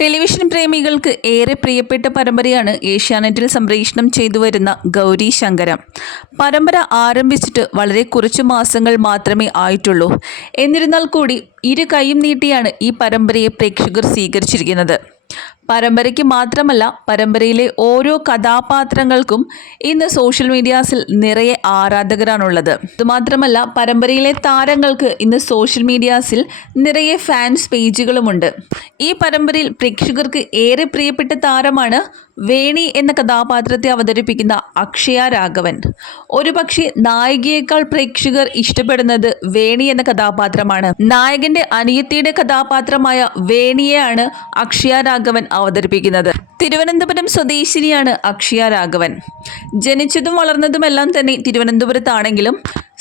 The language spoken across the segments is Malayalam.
ടെലിവിഷൻ പ്രേമികൾക്ക് ഏറെ പ്രിയപ്പെട്ട പരമ്പരയാണ് ഏഷ്യാനെറ്റിൽ സംപ്രേഷണം ചെയ്തു വരുന്ന ഗൗരി ശങ്കരം. പരമ്പര ആരംഭിച്ചിട്ട് വളരെ കുറച്ച് മാസങ്ങൾ മാത്രമേ ആയിട്ടുള്ളൂ. എന്നിരുന്നാൽ കൂടി ഇരു കൈയും നീട്ടിയാണ് ഈ പരമ്പരയെ പ്രേക്ഷകർ സ്വീകരിച്ചിരിക്കുന്നത്. പരമ്പരയ്ക്ക് മാത്രമല്ല പരമ്പരയിലെ ഓരോ കഥാപാത്രങ്ങൾക്കും ഇന്ന് സോഷ്യൽ മീഡിയാസിൽ നിറയെ ആരാധകരാണുള്ളത്. അതുമാത്രമല്ല പരമ്പരയിലെ താരങ്ങൾക്ക് ഇന്ന് സോഷ്യൽ മീഡിയാസിൽ നിറയെ ഫാൻസ് പേജുകളുമുണ്ട്. ഈ പരമ്പരയിൽ പ്രേക്ഷകർക്ക് ഏറെ പ്രിയപ്പെട്ട താരമാണ് വേണി എന്ന കഥാപാത്രത്തെ അവതരിപ്പിക്കുന്ന അക്ഷയ രാഘവൻ. ഒരുപക്ഷെ നായികയേക്കാൾ പ്രേക്ഷകർ ഇഷ്ടപ്പെടുന്നത് വേണി എന്ന കഥാപാത്രമാണ്. നായകന്റെ അനിയത്തിയുടെ കഥാപാത്രമായ വേണിയെയാണ് അക്ഷയ രാഘവൻ അവതരിപ്പിക്കുന്നത്. തിരുവനന്തപുരം സ്വദേശിനിയാണ് അക്ഷയ രാഘവൻ. ജനിച്ചതും വളർന്നതുമെല്ലാം തന്നെ തിരുവനന്തപുരത്താണെങ്കിലും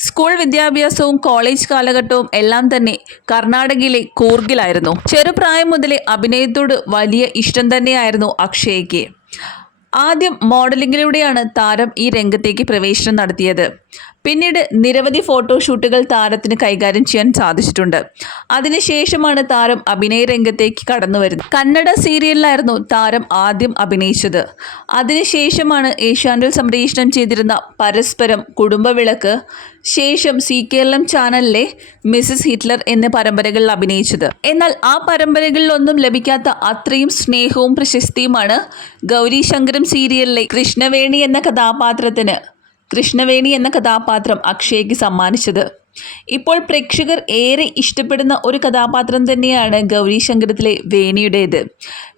സ്കൂൾ വിദ്യാഭ്യാസവും കോളേജ് കാലഘട്ടവും എല്ലാം തന്നെ കർണാടകയിലെ കൂർഗിലായിരുന്നു. ചെറുപ്രായം മുതലേ അഭിനയത്തോട് വലിയ ഇഷ്ടം തന്നെയായിരുന്നു അക്ഷയയ്ക്ക്. ആദ്യം മോഡലിങ്ങിലൂടെയാണ് താരം ഈ രംഗത്തേക്ക് പ്രവേശനം നടത്തിയത്. പിന്നീട് നിരവധി ഫോട്ടോഷൂട്ടുകൾ താരത്തിന് കൈകാര്യം ചെയ്യാൻ സാധിച്ചിട്ടുണ്ട്. അതിനുശേഷമാണ് താരം അഭിനയ രംഗത്തേക്ക് കടന്നു വരുന്നത്. കന്നഡ സീരിയലിലായിരുന്നു താരം ആദ്യം അഭിനയിച്ചത്. അതിനുശേഷമാണ് ഏഷ്യാനിൽ സംപ്രേഷണം ചെയ്തിരുന്ന പരസ്പരം കുടുംബവിളക്ക് ശേഷം സി കേരളം ചാനലിലെ മിസസ് ഹിറ്റ്ലർ എന്ന പരമ്പരകളിൽ അഭിനയിച്ചത്. എന്നാൽ ആ പരമ്പരകളിലൊന്നും ലഭിക്കാത്ത അത്രയും സ്നേഹവും പ്രശസ്തിയുമാണ് ഗൗരി ശങ്കരം സീരിയലിലെ കൃഷ്ണവേണി എന്ന കഥാപാത്രത്തിന് കൃഷ്ണവേണി എന്ന കഥാപാത്രം അക്ഷയ്ക്ക് സമ്മാനിച്ചത്. ഇപ്പോൾ പ്രേക്ഷകർ ഏറെ ഇഷ്ടപ്പെടുന്ന ഒരു കഥാപാത്രം തന്നെയാണ് ഗൗരി ശങ്കരത്തിലെ വേണിയുടേത്.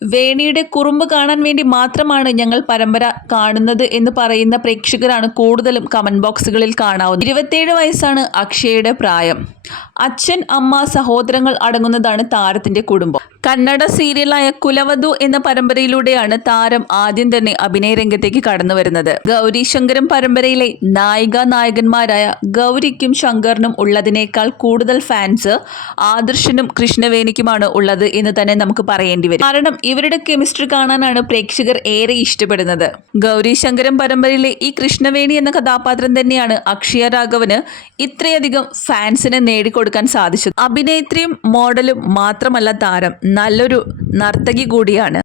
വേണിയുടെ കുറുമ്പ് കാണാൻ വേണ്ടി മാത്രമാണ് ഞങ്ങൾ പരമ്പര കാണുന്നത് എന്ന് പറയുന്ന പ്രേക്ഷകരാണ് കൂടുതലും കമന്റ് ബോക്സുകളിൽ കാണാവുന്നത്. ഇരുപത്തേഴ് വയസ്സാണ് അക്ഷയയുടെ പ്രായം. അച്ഛൻ അമ്മ സഹോദരങ്ങൾ അടങ്ങുന്നതാണ് താരത്തിന്റെ കുടുംബം. കന്നഡ സീരിയലായ കുലവധു എന്ന പരമ്പരയിലൂടെയാണ് താരം ആദ്യം തന്നെ അഭിനയ രംഗത്തേക്ക് കടന്നു വരുന്നത് ഗൗരി ശങ്കരം പരമ്പരയിലെ നായിക നായകന്മാരായ ഗൗരിക്കും ശങ്കറിനും ഉള്ളതിനേക്കാൾ കൂടുതൽ ഫാൻസ് ആദർശനും കൃഷ്ണവേണിക്കുമാണ് ഉള്ളത് എന്ന് തന്നെ നമുക്ക് പറയേണ്ടി വരും. കാരണം ഇവരുടെ കെമിസ്ട്രി കാണാനാണ് പ്രേക്ഷകർ ഏറെ ഇഷ്ടപ്പെടുന്നത്. ഗൗരി ശങ്കരം പരമ്പരയിലെ ഈ കൃഷ്ണവേണി എന്ന കഥാപാത്രം തന്നെയാണ് അക്ഷയ രാഘവന് ഇത്രയധികം ഫാൻസിനെ നേടിക്കൊടുക്കാൻ സാധിച്ചത്. അഭിനേത്രിയും മോഡലും മാത്രമല്ല താരം. നല്ലൊരു നർത്തകി കൂടിയാണ്.